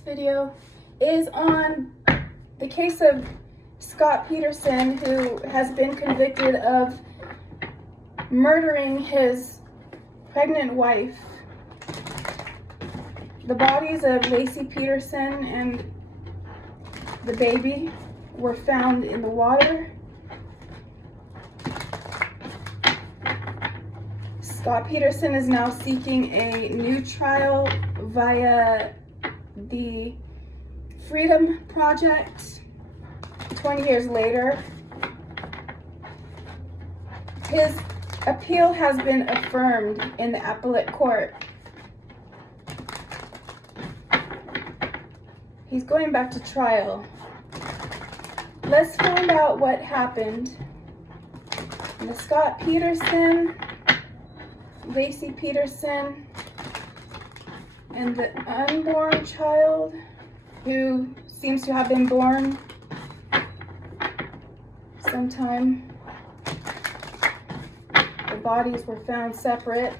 this video is on the case of Scott Peterson, who has been convicted of murdering his pregnant wife. The bodies of Lacey Peterson and the baby were found in the water. Scott Peterson is now seeking a new trial via the Freedom Project 20 years later. His appeal has been affirmed in the appellate court. He's going back to trial. Let's find out what happened. The Scott Peterson, Lacey Peterson, and the unborn child who seems to have been born sometime. The bodies were found separate.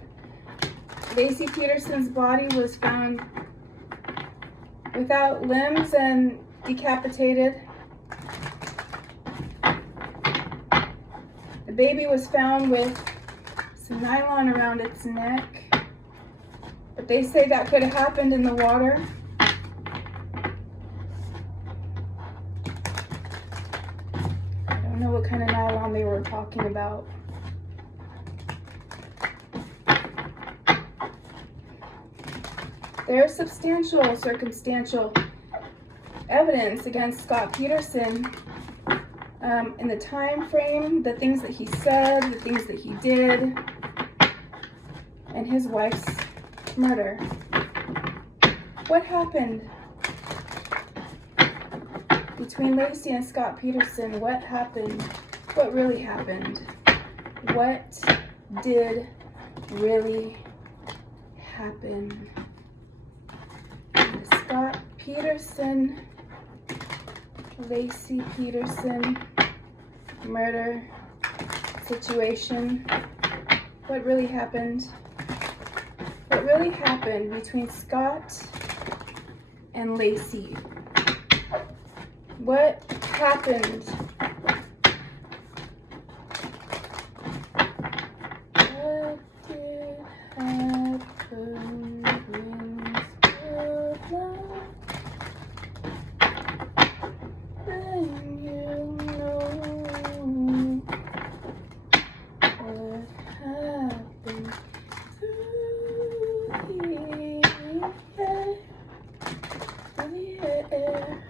Lacey Peterson's body was found without limbs and decapitated. The baby was found with some nylon around its neck, but they say that could have happened in the water. I don't know what kind of nylon they were talking about. There's substantial circumstantial evidence against Scott Peterson in the time frame, the things that he said, the things that he did, and his wife's murder. What happened between Lacey and Scott Peterson? What happened? What really happened? What did really happen? The Scott Peterson, Lacey Peterson murder situation. What really happened? What really happened between Scott and Lacey? What happened? What did happen when you know what happened through the air.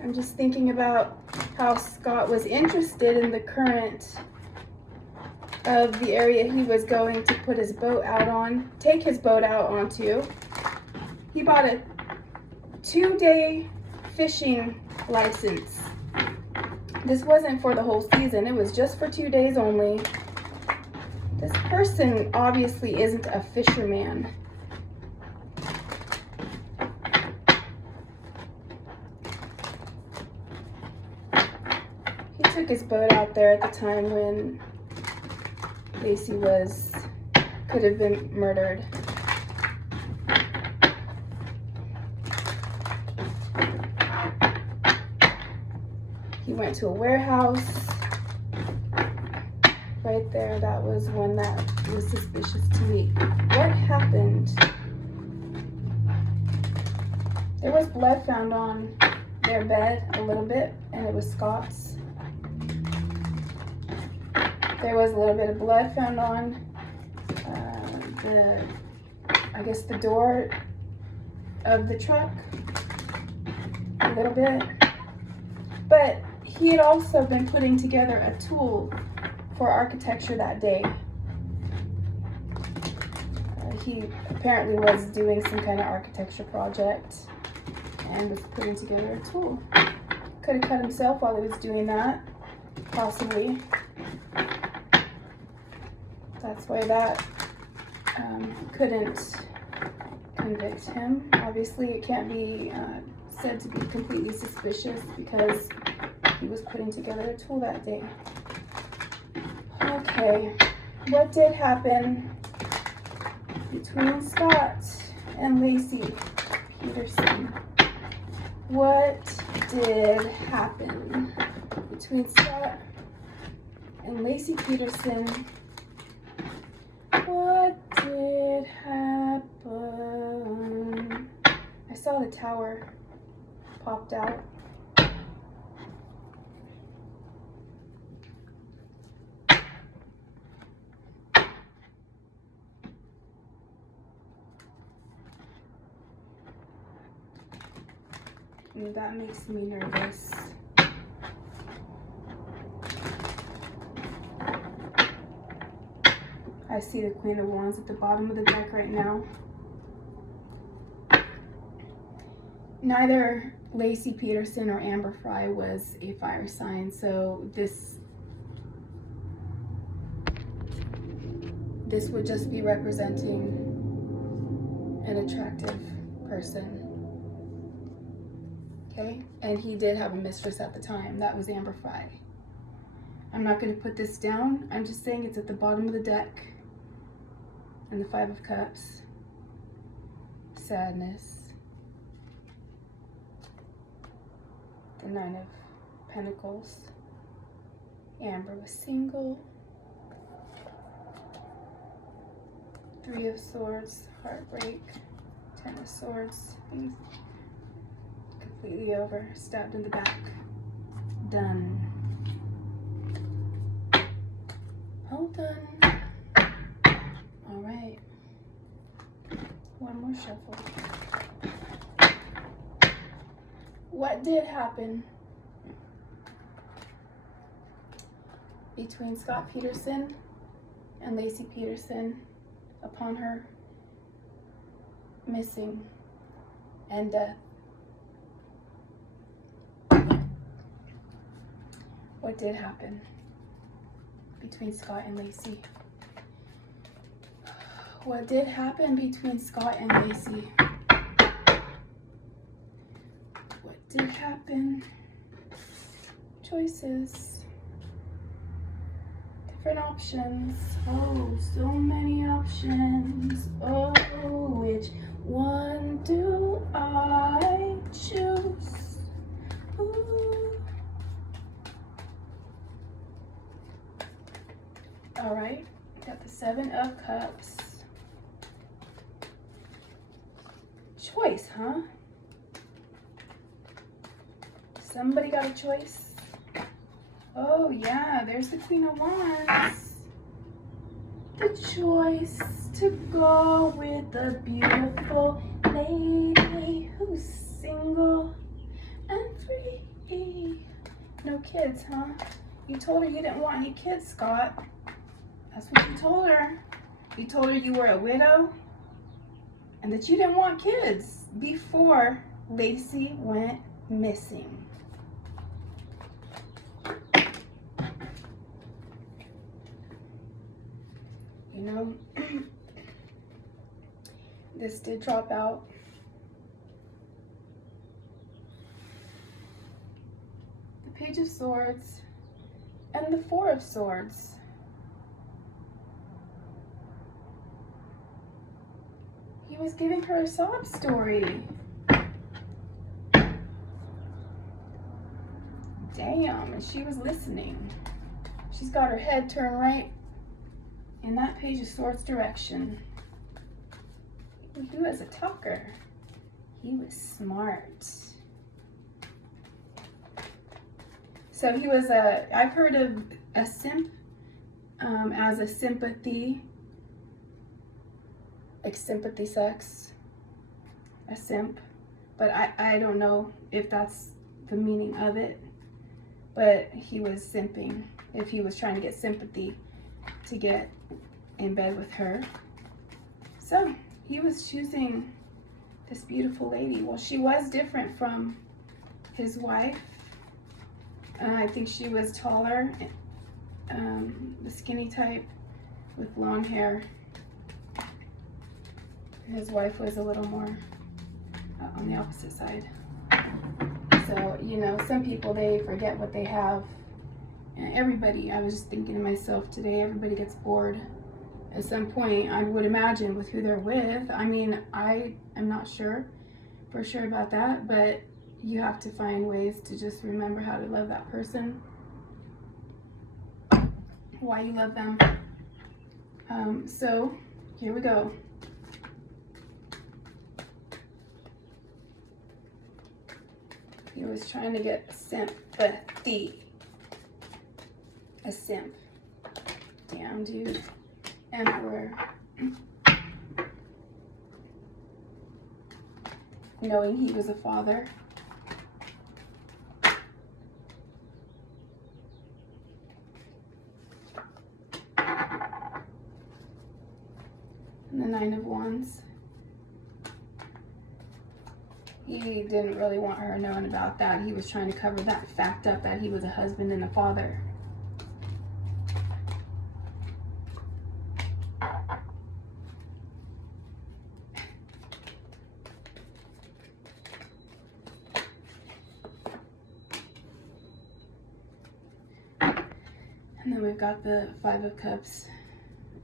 I'm just thinking about how Scott was interested in the current of the area he was going to put his boat out on, take his boat out onto. He bought a 2-day fishing license. This wasn't for the whole season, it was just for 2 days only. This person obviously isn't a fisherman. He took his boat out there at the time when Lacey could have been murdered. He went to a warehouse right there. That was one that was suspicious to me. What happened? There was blood found on their bed a little bit, and it was Scott's. There was a little bit of blood found on the door of the truck, a little bit. But he had also been putting together a tool for architecture that day. He apparently was doing some kind of architecture project and was putting together a tool. Could have cut himself while he was doing that, possibly. That's why that couldn't convict him. Obviously, it can't be said to be completely suspicious because he was putting together a tool that day. Okay, what did happen between Scott and Lacey Peterson. What did happen between Scott and Lacey Peterson? What did happen? I saw the tower popped out. And that makes me nervous. I see the Queen of Wands at the bottom of the deck right now. Neither Lacey Peterson or Amber Fry was a fire sign, so this would just be representing an attractive person. Okay, and he did have a mistress at the time. That was Amber Fry. I'm not going to put this down. I'm just saying it's at the bottom of the deck. And the Five of Cups. Sadness. The Nine of Pentacles. Amber was single. Three of Swords. Heartbreak. Ten of Swords. Things completely over. Stabbed in the back. Done. All done. All right. One more shuffle. What did happen between Scott Peterson and Lacey Peterson upon her missing and death? What did happen between Scott and Lacey? What did happen between Scott and Lacey? What did happen? Choices. Different options. Oh, so many options. Oh, which one do I choose? Ooh. All right, got the Seven of Cups. Choice, huh? Somebody got a choice? Oh yeah, there's the Queen of Wands. The choice to go with the beautiful lady who's single and free. No kids, huh? You told her you didn't want any kids, Scott. That's what you told her. You told her you were a widow and that you didn't want kids before Lacey went missing. You know, this did drop out. The Page of Swords and the Four of Swords. He was giving her a sob story. Damn, and she was listening. She's got her head turned right in that Page of Swords direction. He was a talker. He was smart. So he was I've heard of a simp as a sympathy. Like sympathy sex, a simp, but I don't know if that's the meaning of it, but he was simping if he was trying to get sympathy to get in bed with her. So he was choosing this beautiful lady. Well, she was different from his wife. I think she was taller, the skinny type with long hair. His wife was a little more on the opposite side. So, you know, some people, they forget what they have. And everybody, I was just thinking to myself today, everybody gets bored at some point, I would imagine, with who they're with. I mean, I am not sure for sure about that, but you have to find ways to just remember how to love that person, why you love them. So here we go. He was trying to get sympathy. A simp. Damn, dude. Emperor. Knowing he was a father. And the Nine of Wands. He didn't really want her knowing about that. He was trying to cover that fact up, that he was a husband and a father. And then we've got the Five of Cups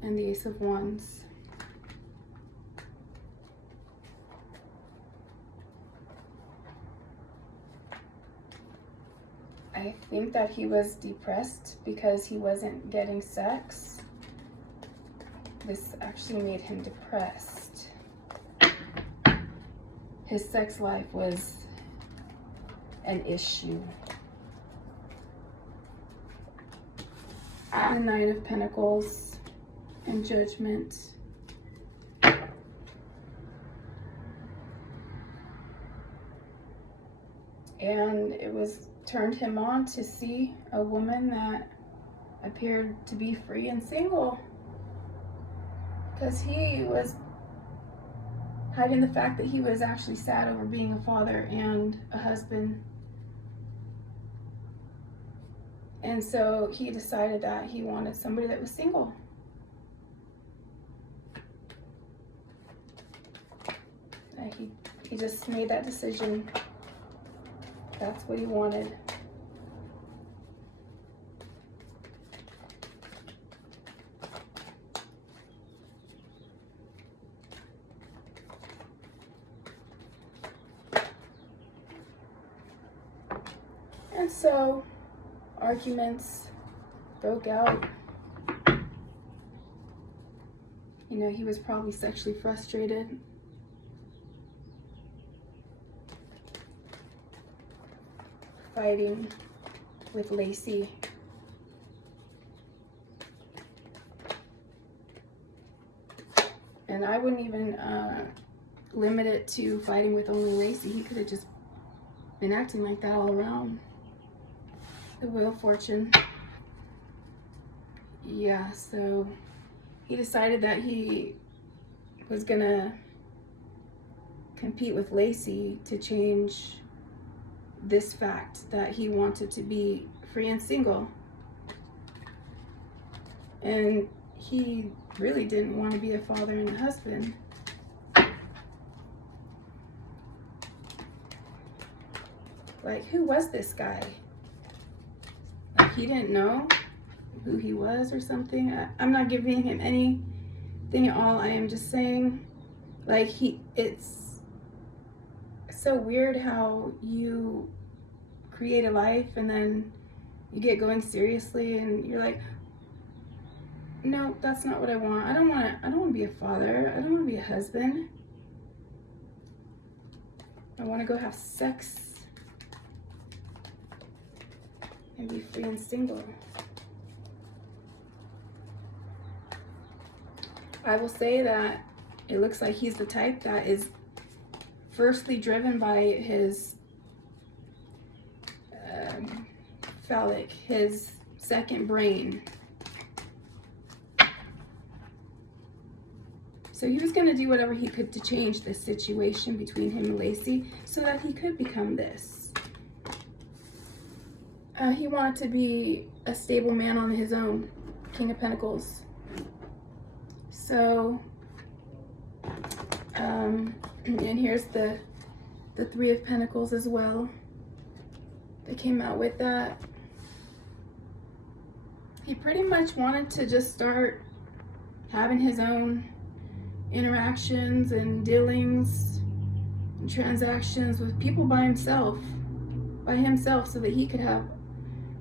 and the Ace of Wands. I think that he was depressed because he wasn't getting sex. This actually made him depressed. His sex life was an issue. The Nine of Pentacles and Judgment. And it was turned him on to see a woman that appeared to be free and single, because he was hiding the fact that he was actually sad over being a father and a husband. And so he decided that he wanted somebody that was single. He just made that decision. That's what he wanted. And so arguments broke out. You know, he was probably sexually frustrated. Fighting with Lacey. And I wouldn't even limit it to fighting with only Lacey. He could have just been acting like that all around. The Wheel of Fortune. Yeah, so he decided that he was gonna compete with Lacey to change this fact that he wanted to be free and single. And he really didn't want to be a father and a husband. Like, who was this guy? Like, he didn't know who he was or something. I'm not giving him anything at all. I am just saying, like, it's so weird how you create a life and then you get going seriously and you're like, no, that's not what I want. I don't want to be a father. I don't want to be a husband. I want to go have sex and be free and single. I will say that it looks like he's the type that is firstly driven by his phallic, his second brain. So he was going to do whatever he could to change the situation between him and Lacey so that he could become this. He wanted to be a stable man on his own, King of Pentacles. So, and here's the Three of Pentacles as well. They came out with that. He pretty much wanted to just start having his own interactions and dealings and transactions with people by himself, so that he could have,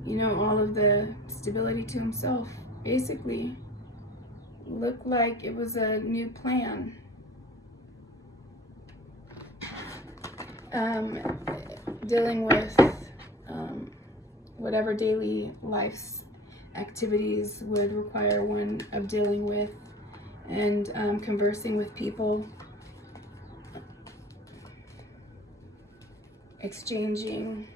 all of the stability to himself. Basically, looked like it was a new plan. Dealing with whatever daily life's activities would require one of dealing with, and conversing with people, exchanging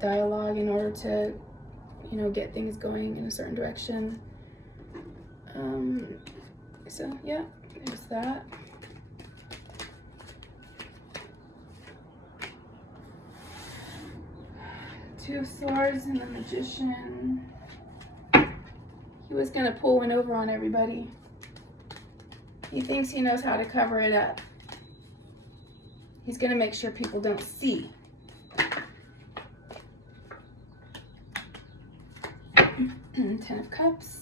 dialogue in order to, get things going in a certain direction. So yeah, there's that. Two of Swords and the Magician. He was gonna pull one over on everybody. He thinks he knows how to cover it up. He's gonna make sure people don't see. Ten of Cups.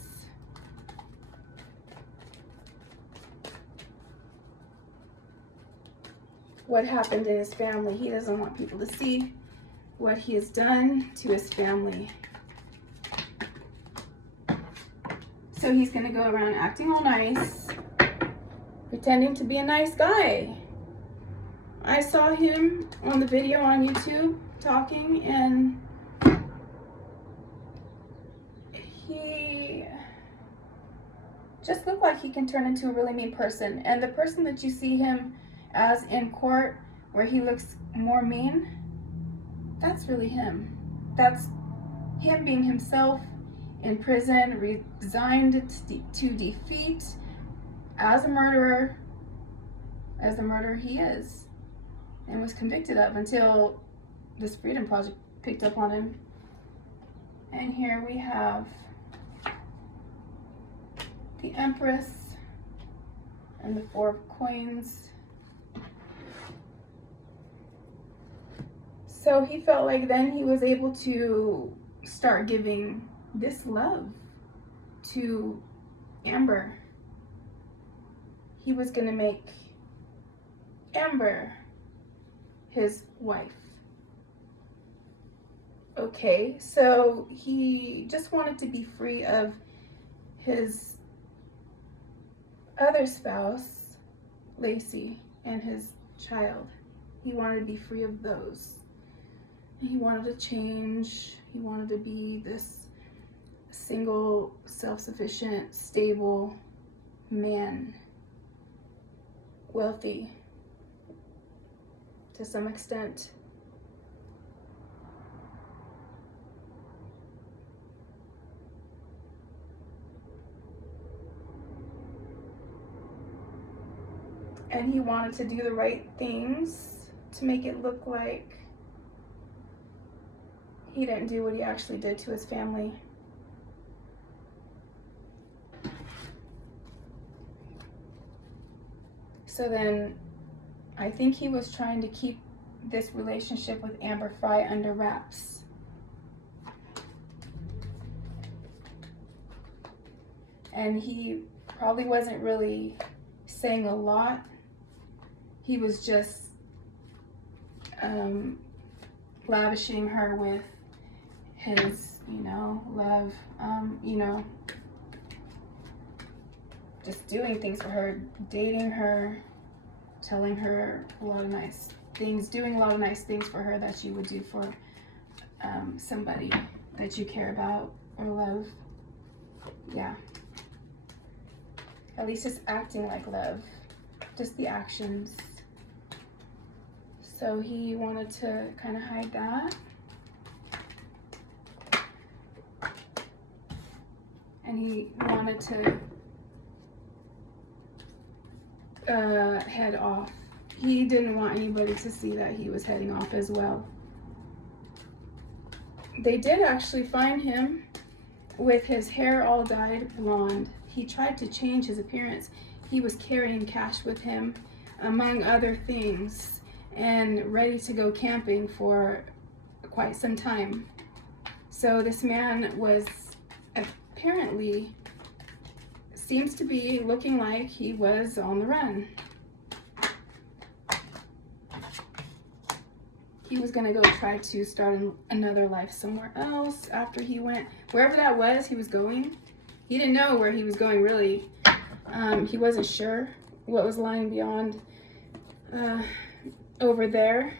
What happened in his family? He doesn't want people to see what he has done to his family. So he's gonna go around acting all nice, pretending to be a nice guy. I saw him on the video on YouTube talking, and he just looked like he can turn into a really mean person. And the person that you see him as in court, where he looks more mean, that's really him. That's him being himself in prison, resigned to defeat as a murderer, as the murderer he is, and was convicted of until this Freedom Project picked up on him. And here we have the Empress and the Four of Coins. So he felt like then he was able to start giving this love to Amber. He was going to make Amber his wife. Okay, so he just wanted to be free of his other spouse, Lacey, and his child. He wanted to be free of those. He wanted to change. He wanted to be this single, self-sufficient, stable man, wealthy to some extent. And he wanted to do the right things to make it look like he didn't do what he actually did to his family. So then I think he was trying to keep this relationship with Amber Fry under wraps. And he probably wasn't really saying a lot. He was just lavishing her with his, love, just doing things for her, dating her, telling her a lot of nice things, doing a lot of nice things for her that you would do for somebody that you care about or love. Yeah. At least it's acting like love, just the actions. So he wanted to kind of hide that. And he wanted to head off. He didn't want anybody to see that he was heading off as well. They did actually find him with his hair all dyed blonde. He tried to change his appearance. He was carrying cash with him, among other things, and ready to go camping for quite some time. So this man was apparently seems to be looking like he was on the run. He was gonna go try to start another life somewhere else after he went, wherever that was he was going. He didn't know where he was going, really. He wasn't sure what was lying beyond over there,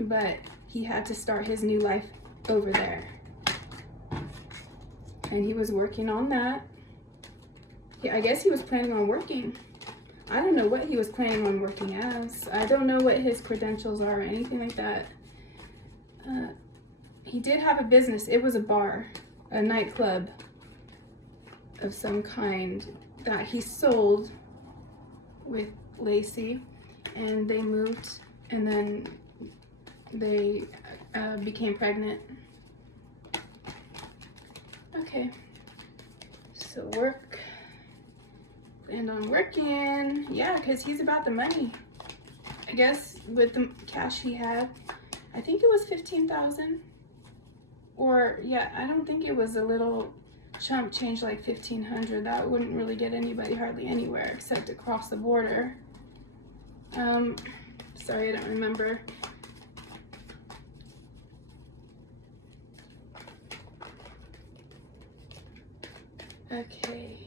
but he had to start his new life over there. And he was working on that. Yeah, I guess he was planning on working. I don't know what he was planning on working as. I don't know what his credentials are or anything like that. He did have a business. It was a bar, a nightclub of some kind that he sold with Lacey, and they moved, and then they became pregnant. Okay, so work, planned on working, yeah, because he's about the money. I guess with the cash he had, I think it was $15,000, or yeah, I don't think it was a little chump change like $1,500. That wouldn't really get anybody hardly anywhere except across the border. Sorry, I don't remember. Okay.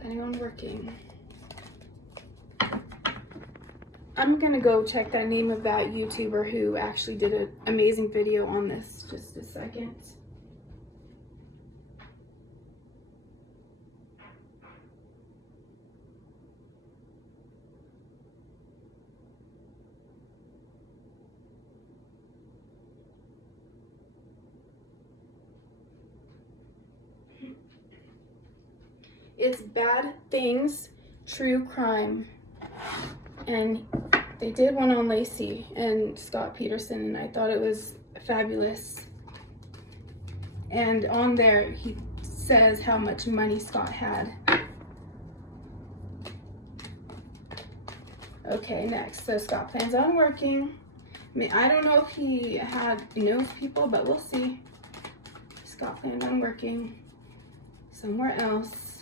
Planning on working. I'm gonna go check that name of that YouTuber who actually did an amazing video on this. Just a second. It's Bad Things, True Crime. And they did one on Lacey and Scott Peterson, and I thought it was fabulous. And on there, he says how much money Scott had. Okay, next. So Scott plans on working. I mean, I don't know if he knows people, but we'll see. Scott plans on working somewhere else.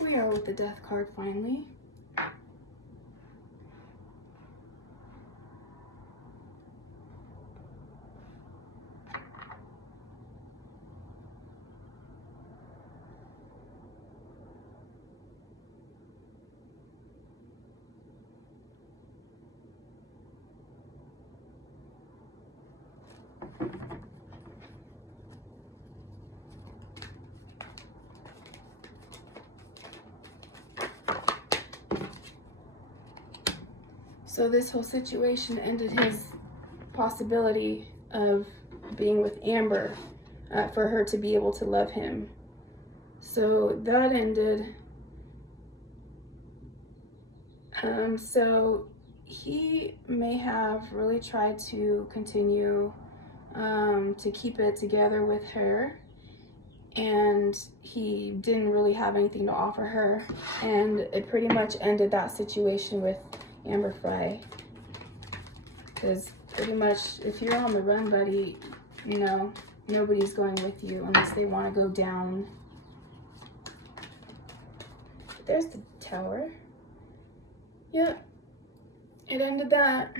We are with the death card finally. So this whole situation ended his possibility of being with Amber for her to be able to love him. So that ended. So he may have really tried to continue to keep it together with her, and he didn't really have anything to offer her, and it pretty much ended that situation with Amber Fry. Because pretty much if you're on the run, buddy, you know, nobody's going with you unless they want to go down. There's the tower. Yep, it ended that.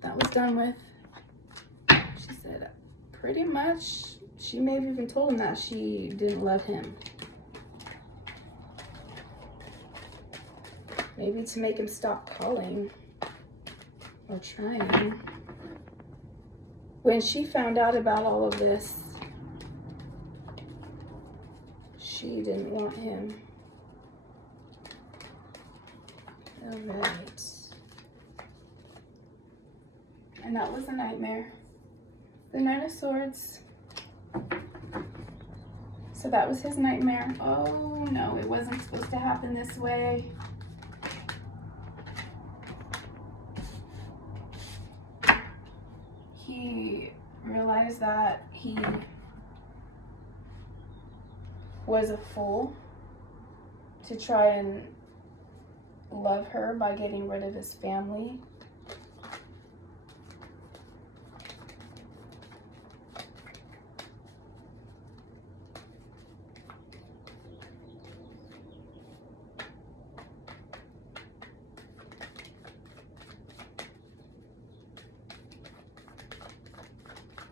That was done with. She said pretty much, she may have even told him that she didn't love him. Maybe to make him stop calling or trying. When she found out about all of this, she didn't want him. All right. And that was a nightmare. The Knight of Swords. So that was his nightmare. Oh no, it wasn't supposed to happen this way. He realized that he was a fool to try and love her by getting rid of his family.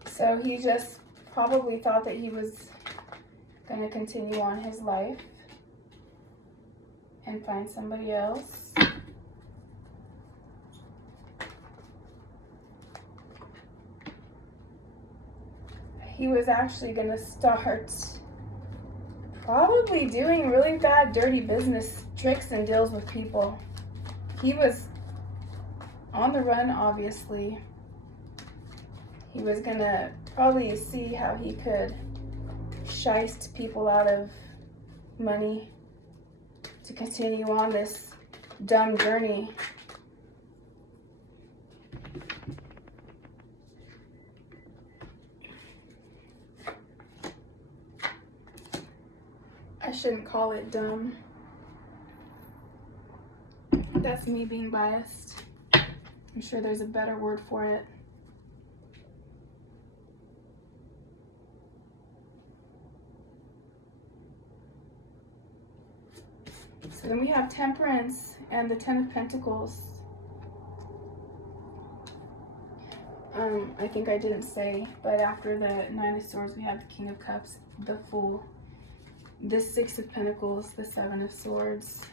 So he just probably thought that he was going to continue on his life and find somebody else. He was actually going to start probably doing really bad, dirty business tricks and deals with people. He was on the run, obviously. He was going to probably see how he could shiest people out of money to continue on this dumb journey. I shouldn't call it dumb. That's me being biased. I'm sure there's a better word for it. So then we have Temperance and the Ten of Pentacles. I think I didn't say, but after the Nine of Swords, we have the King of Cups, the Fool, the Six of Pentacles, the Seven of Swords,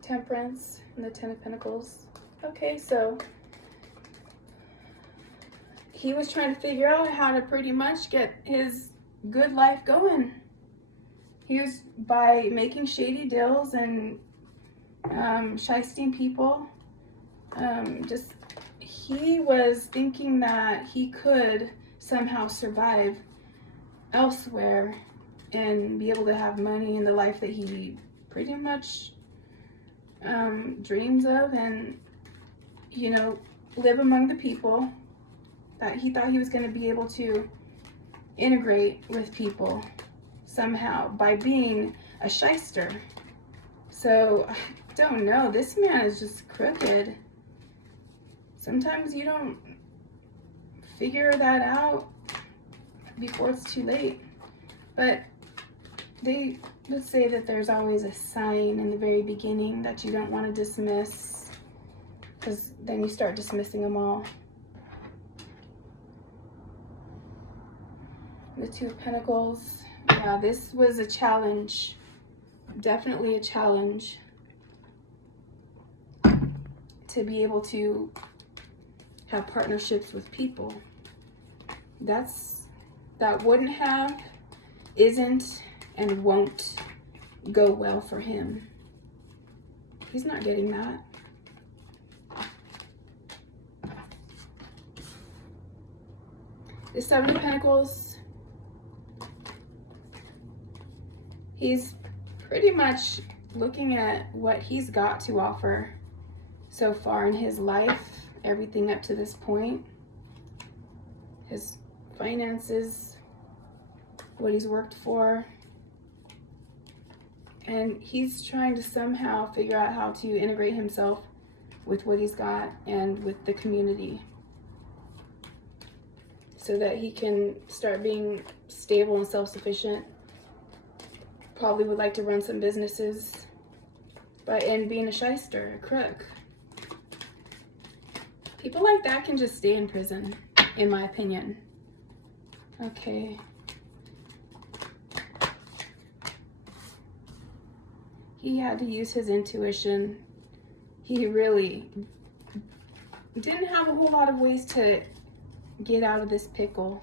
Temperance, and the Ten of Pentacles. Okay, so he was trying to figure out how to pretty much get his good life going. He was by making shady deals and shysting people. He was thinking that he could somehow survive elsewhere and be able to have money in the life that he pretty much dreams of, and live among the people, that he thought he was going to be able to integrate with people somehow by being a shyster. So I don't know, this man is just crooked. Sometimes you don't figure that out before it's too late. But let's say that there's always a sign in the very beginning that you don't want to dismiss, because then you start dismissing them all. The Two of Pentacles. Yeah, this was a challenge. Definitely a challenge to be able to have partnerships with people. That wouldn't have, isn't, and won't go well for him. He's not getting that. The Seven of Pentacles. He's pretty much looking at what he's got to offer so far in his life, everything up to this point. His finances, what he's worked for. And he's trying to somehow figure out how to integrate himself with what he's got and with the community, so that he can start being stable and self-sufficient. Probably would like to run some businesses and being a shyster, a crook. People like that can just stay in prison, in my opinion. Okay. He had to use his intuition. He really didn't have a whole lot of ways to get out of this pickle.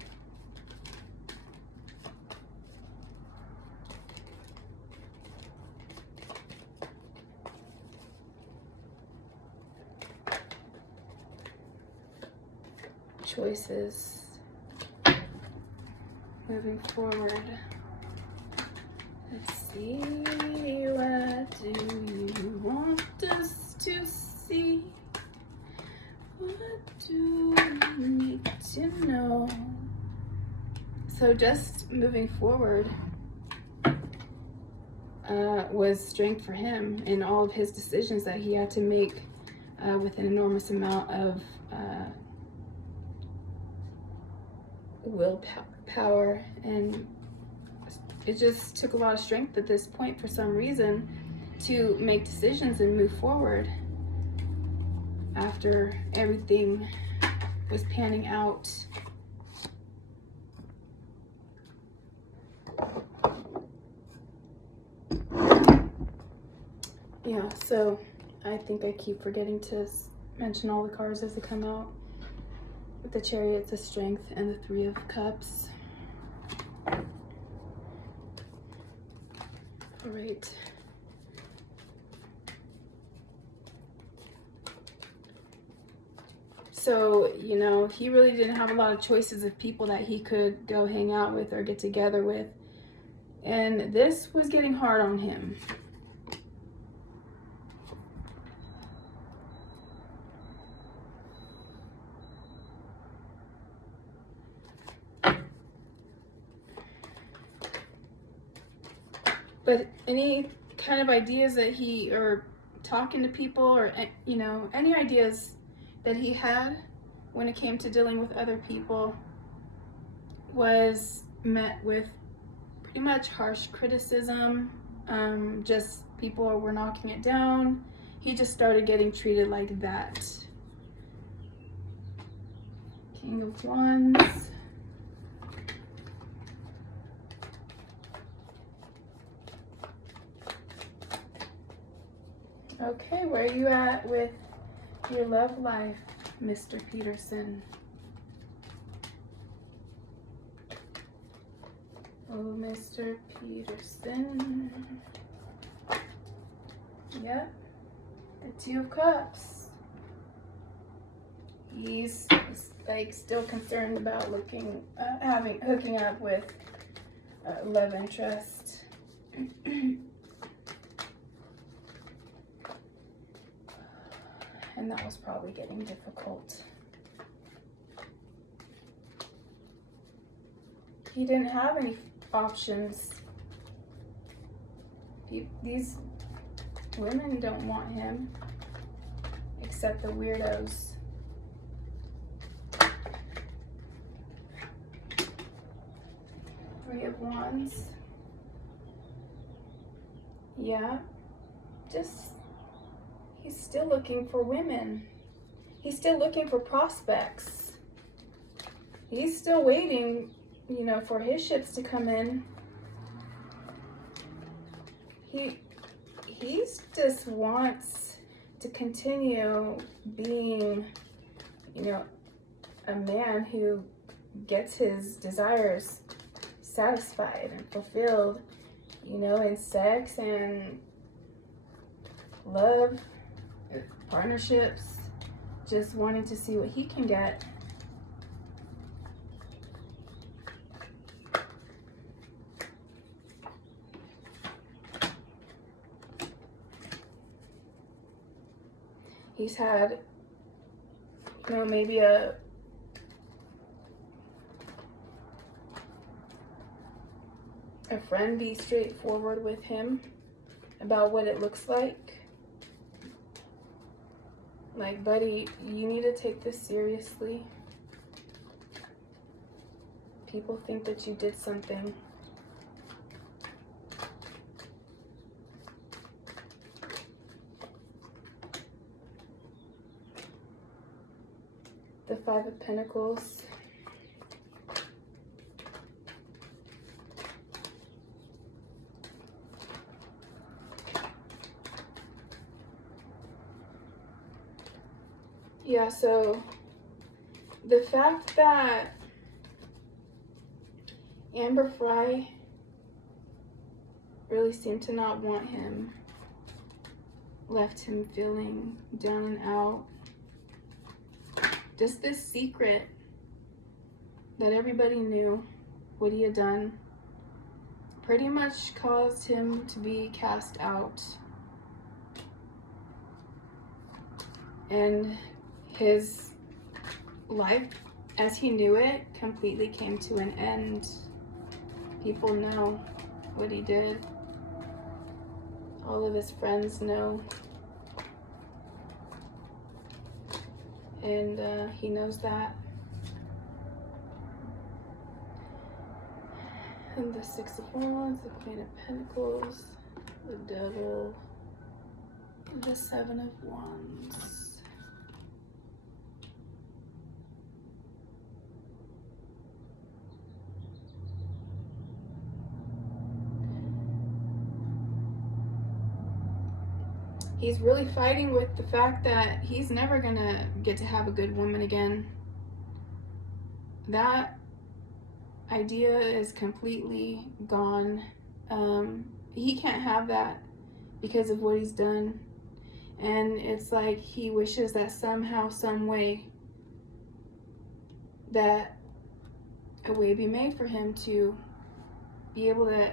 Choices moving forward. Let's see, what do you want us to see? What do we need to know? So just moving forward was strength for him in all of his decisions that he had to make with an enormous amount of willpower, and it just took a lot of strength at this point for some reason to make decisions and move forward after everything was panning out. Yeah, so I think I keep forgetting to mention all the cards as they come out. With the Chariot, the Strength, and the Three of Cups. All right. So, you know, he really didn't have a lot of choices of people that he could go hang out with or get together with. And this was getting hard on him. But any kind of ideas that he, or talking to people, or, you know, any ideas that he had when it came to dealing with other people was met with pretty much harsh criticism. Just people were knocking it down. He just started getting treated like that. King of Wands. Okay, where are you at with your love life, Mr. Peterson? Oh, Mr. Peterson. Yep, the Two of Cups. He's like still concerned about hooking up with love interest. And that was probably getting difficult. He didn't have any options. These women don't want him, except the weirdos. Three of Wands. Yeah, just he's still looking for women. He's still looking for prospects. He's still waiting, you know, for his ships to come in. He just wants to continue being, you know, a man who gets his desires satisfied and fulfilled, you know, in sex and love, partnerships, just wanting to see what he can get. He's had, you know, maybe a friend be straightforward with him about what it looks like. Like, buddy, you need to take this seriously. People think that you did something. The Five of Pentacles. Yeah, so the fact that Amber Fry really seemed to not want him left him feeling down and out. Just this secret that everybody knew what he had done pretty much caused him to be cast out. And his life as he knew it completely came to an end. People know what he did. All of his friends know. And he knows that. And the Six of Wands, the Queen of Pentacles, the Devil, and the Seven of Wands. He's really fighting with the fact that he's never gonna get to have a good woman again. That idea is completely gone. He can't have that because of what he's done. And it's like he wishes that somehow, some way, that a way be made for him to be able to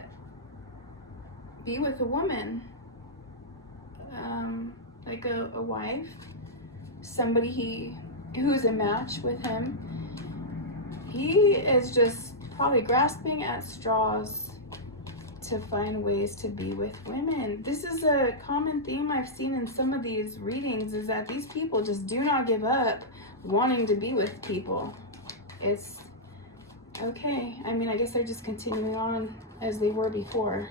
be with a woman. Like a wife, somebody who's a match with him. He is just probably grasping at straws to find ways to be with women. This is a common theme I've seen in some of these readings, is that these people just do not give up wanting to be with people. It's okay. I mean, I guess they're just continuing on as they were before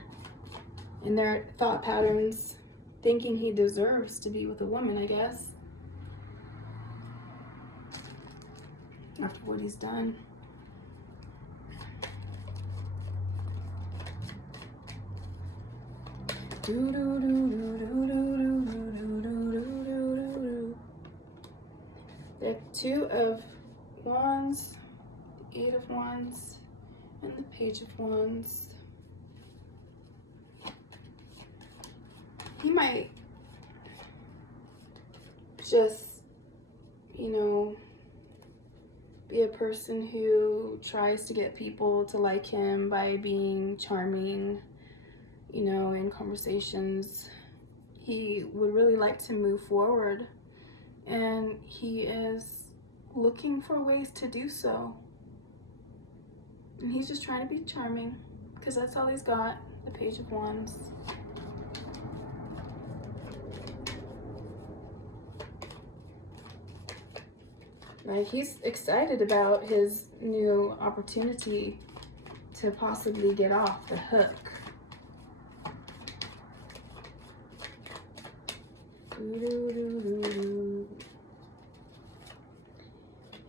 in their thought patterns, thinking he deserves to be with a woman, I guess, after what he's done. The Two of Wands, the Eight of Wands, and the Page of Wands. He might just, be a person who tries to get people to like him by being charming, in conversations. He would really like to move forward, and he is looking for ways to do so. And he's just trying to be charming because that's all he's got, the Page of Wands. Like, he's excited about his new opportunity to possibly get off the hook.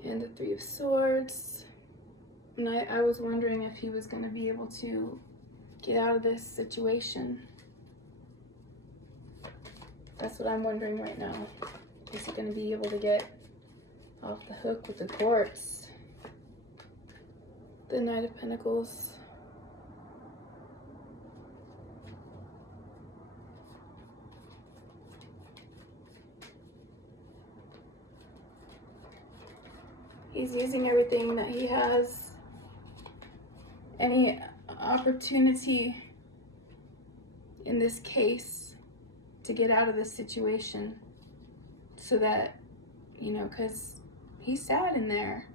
And the Three of Swords. And I was wondering if he was going to be able to get out of this situation. That's what I'm wondering right now. Is he going to be able to get off the hook with the courts? The Knight of Pentacles. He's using everything that he has, any opportunity in this case to get out of this situation, so that, because he's sad in there.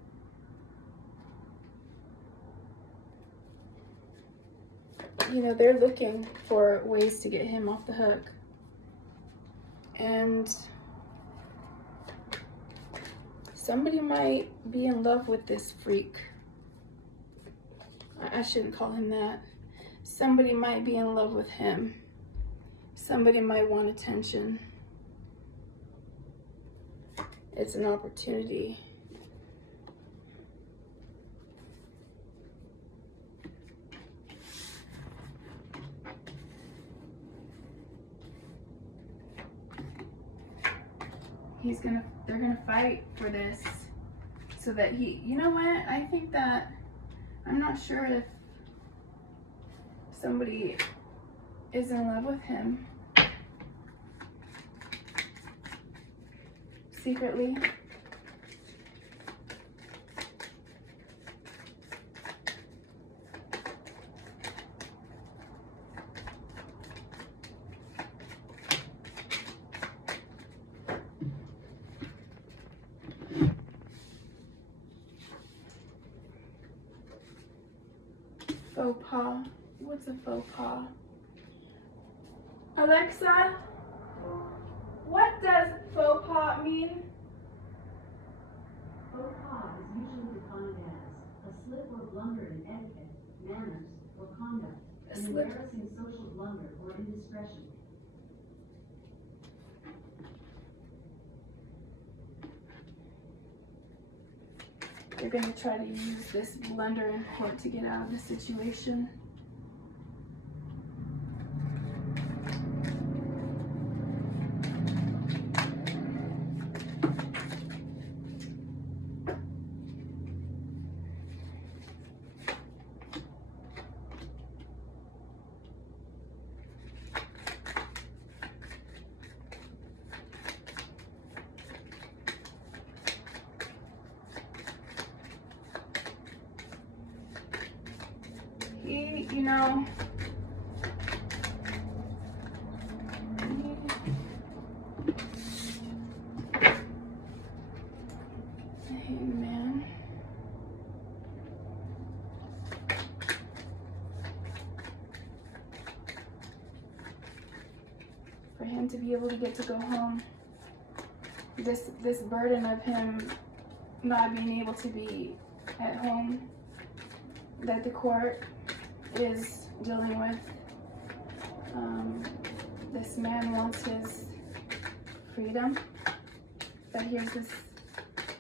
They're looking for ways to get him off the hook. And somebody might be in love with this freak. I shouldn't call him that. Somebody might be in love with him. Somebody might want attention. It's an opportunity. They're gonna fight for this, so that you know what? I think that, I'm not sure if somebody is in love with him secretly. faux pas? What's a faux pas? Alexa, what does faux pas mean? Faux pas is usually defined as a slip or blunder in etiquette, manners, or conduct, an embarrassing social blunder or indiscretion. They're going to try to use this blunder in court to get out of the situation. He, you know, hey man, for him to be able to get to go home, this burden of him not being able to be at home that the court is dealing with. This man wants his freedom, but here's this,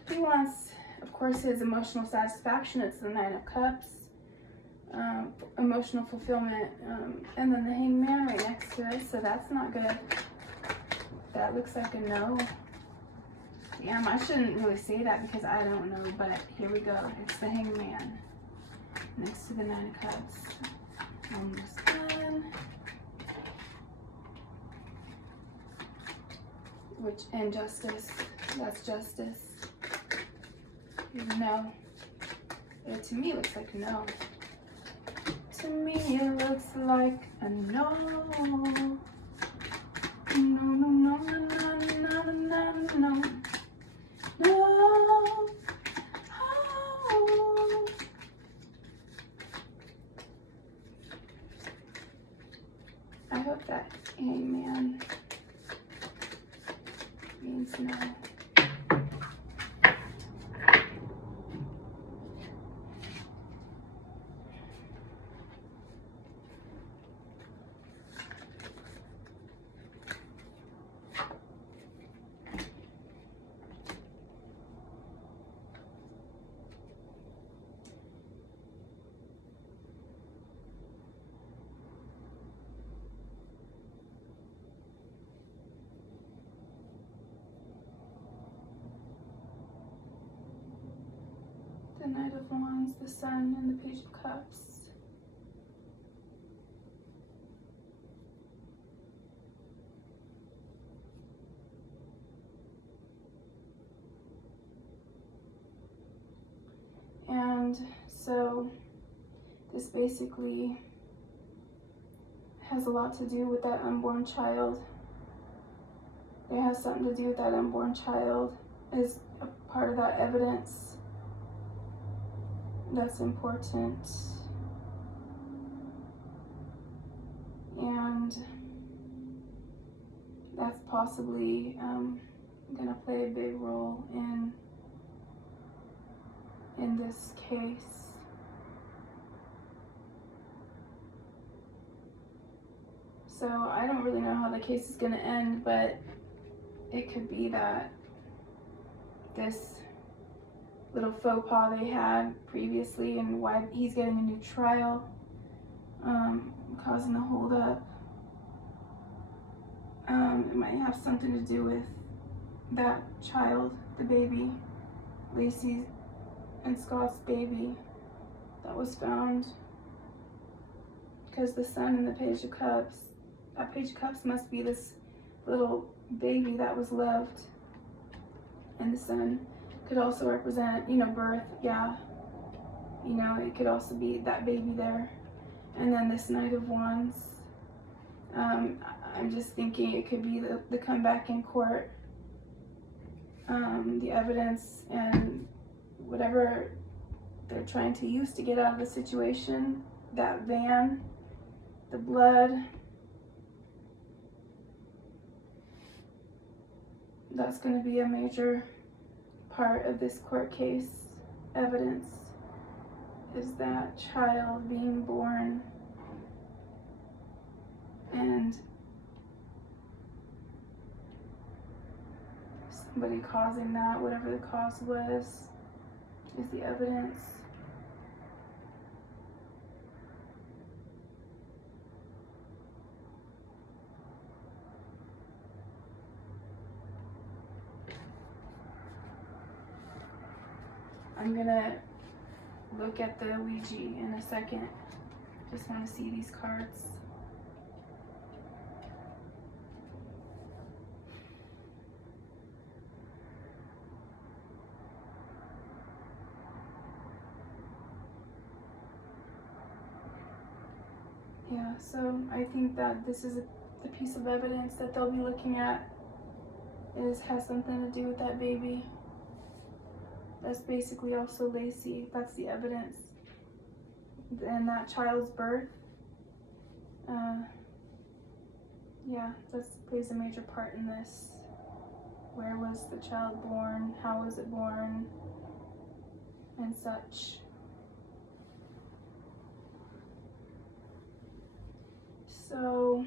he wants, of course, his emotional satisfaction. It's the Nine of Cups, emotional fulfillment, and then the Hanged Man right next to it, so that's not good. That looks like a no. Damn, I shouldn't really say that because I don't know, but here we go. It's the Hanged Man next to the Nine of Cups. Almost done. Which, and justice. That's justice. No. To me, it looks like no. To me, it looks like a no. No, no, no, no, no, no, no, no. No. Oh. I hope that amen means no. The Knight of Wands, the Sun, and the Page of Cups. And so this basically has a lot to do with that unborn child. It has something to do with that unborn child as a part of that evidence. That's important. And that's possibly gonna play a big role in this case. So I don't really know how the case is gonna end, but it could be that this little faux pas they had previously and why he's getting a new trial, causing the holdup. It might have something to do with that child, the baby, Lacey and Scott's baby that was found. Because the Sun and the Page of Cups, that Page of Cups must be this little baby that was left. And the Sun could also represent, you know, birth, yeah. You know, it could also be that baby there. And then this Knight of Wands, I'm just thinking it could be the comeback in court, the evidence and whatever they're trying to use to get out of the situation. that van, the blood, that's going to be a major part of this court case evidence, is that child being born and somebody causing that, whatever the cause was, is the evidence. I'm gonna look at the Ouija in a second. Just want to see these cards. Yeah, so I think that this is the piece of evidence that they'll be looking at has something to do with that baby. That's basically also Lacey. That's the evidence. And that child's birth. Yeah, that plays a major part in this. Where was the child born? How was it born? And such. So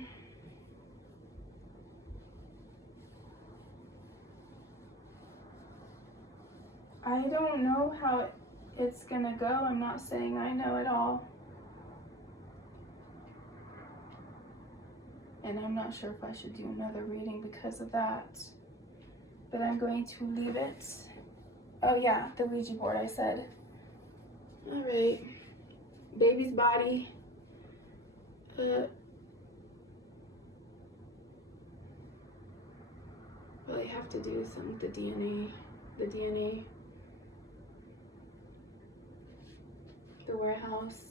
I don't know how it's gonna go. I'm not saying I know it all. And I'm not sure if I should do another reading because of that. But I'm going to leave it. Oh yeah, the Ouija board I said. All right, baby's body. Probably have to do something with the DNA. The warehouse,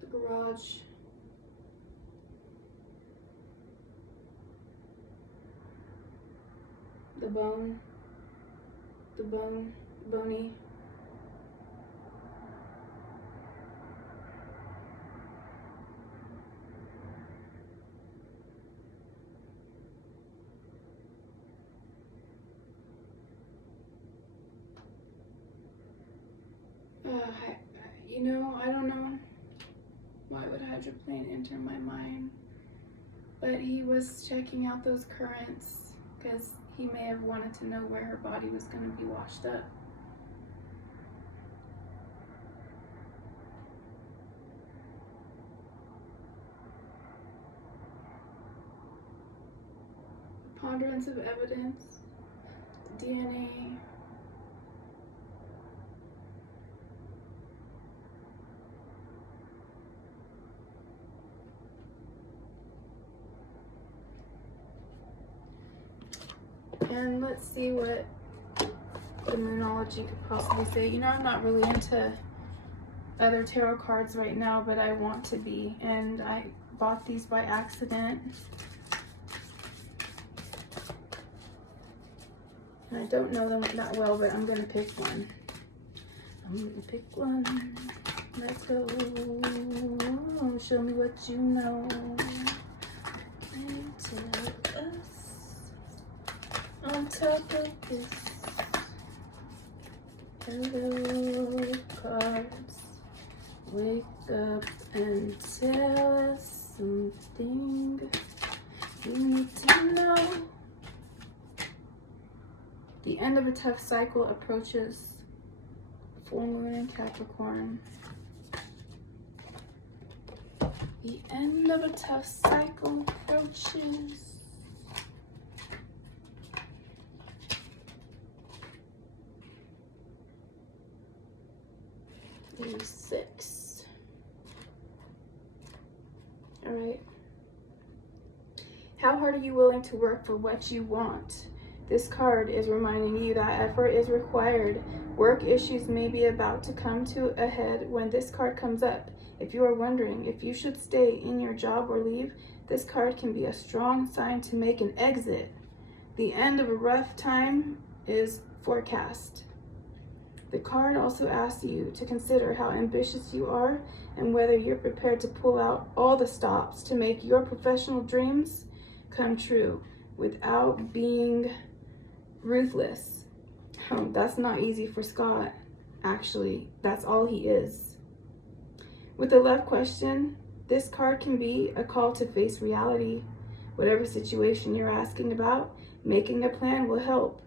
the garage. The bony. I don't know why would hydroplane enter my mind, but he was checking out those currents because he may have wanted to know where her body was going to be washed up. Preponderance of evidence, the DNA. And let's see what the Moonology could possibly say. I'm not really into other tarot cards right now, but I want to be. And I bought these by accident. And I don't know them that well, but I'm going to pick one. Let's go. Show me what you know. And tell us. On top of this, hello cards, wake up and tell us something you need to know. The end of a tough cycle approaches. Full moon in Capricorn. The end of a tough cycle approaches. There's 6. All right. How hard are you willing to work for what you want? This card is reminding you that effort is required. Work issues may be about to come to a head when this card comes up. If you are wondering if you should stay in your job or leave, this card can be a strong sign to make an exit. The end of a rough time is forecast. The card also asks you to consider how ambitious you are and whether you're prepared to pull out all the stops to make your professional dreams come true without being ruthless. That's not easy for Scott. Actually, that's all he is. With the love question, this card can be a call to face reality. Whatever situation you're asking about, making a plan will help.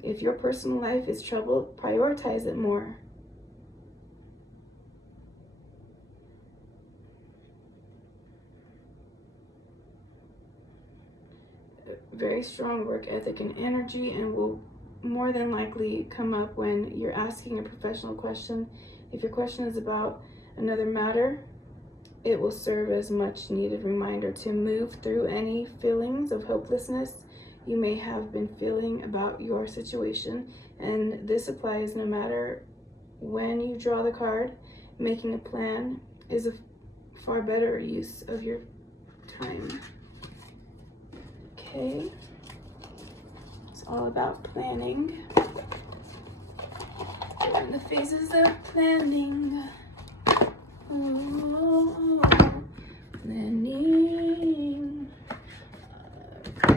If your personal life is troubled, prioritize it more. Very strong work ethic and energy, and will more than likely come up when you're asking a professional question. If your question is about another matter, it will serve as much needed reminder to move through any feelings of hopelessness you may have been feeling about your situation. And this applies no matter when you draw the card. Making a plan is a far better use of your time. Okay, it's all about planning. We're in the phases of planning. Oh, planning.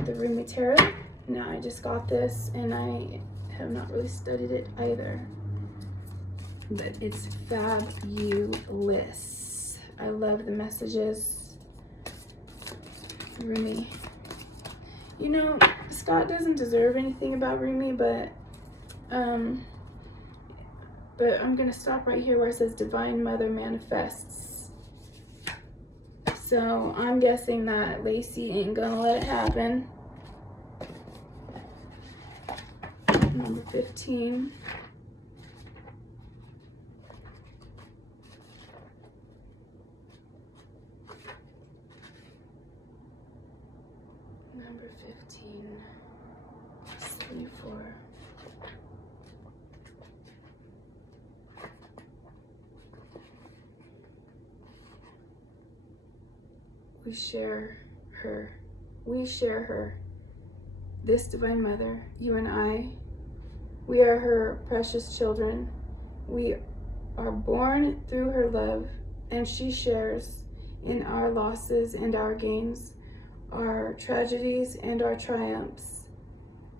The Rumi Tarot. Now I just got this and I have not really studied it either. But it's fabulous. I love the messages. Rumi. You know, Scott doesn't deserve anything about Rumi, but I'm gonna stop right here where it says Divine Mother manifests. So I'm guessing that Lacey ain't gonna let it happen. Number 15. Number 15. 3-4. We share her. We share her. This Divine Mother, you and I, we are her precious children. We are born through her love, and she shares in our losses and our gains, our tragedies and our triumphs.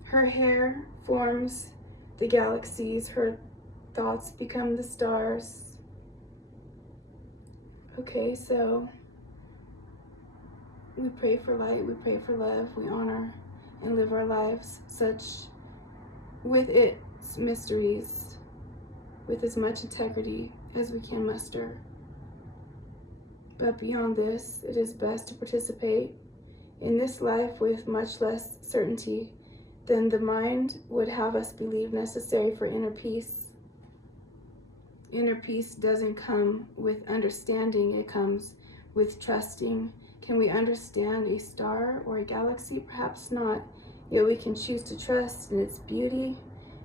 Her hair forms the galaxies. Her thoughts become the stars. Okay, so we pray for light, we pray for love, we honor and live our lives such with its mysteries, with as much integrity as we can muster. But beyond this, it is best to participate in this life with much less certainty than the mind would have us believe necessary for inner peace. Inner peace doesn't come with understanding, it comes with trusting. Can we understand a star or a galaxy? Perhaps not, yet we can choose to trust in its beauty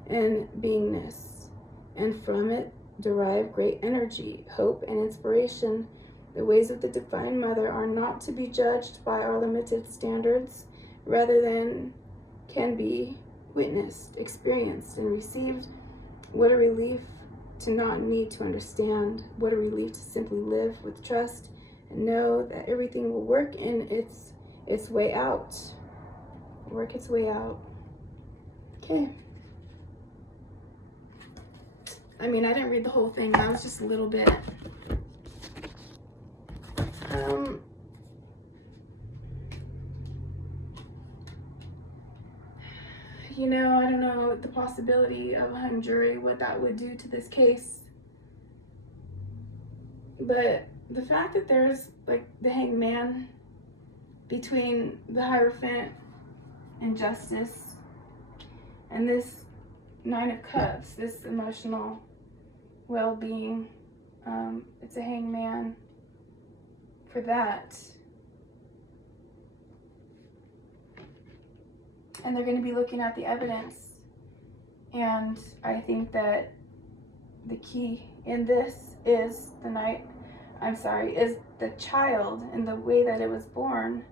and beingness, and from it derive great energy, hope, and inspiration. The ways of the Divine Mother are not to be judged by our limited standards, rather than can be witnessed, experienced, and received. What a relief to not need to understand. What a relief to simply live with trust and know that everything will work in its way out. Work its way out. Okay. I mean, I didn't read the whole thing. That was just a little bit. You know, I don't know the possibility of a hung jury, what that would do to this case. But the fact that there's like the hangman between the Hierophant and Justice, and this Nine of Cups, this emotional well-being, it's a hangman for that. And they're going to be looking at the evidence. And I think that the key in this is is the child and the way that it was born.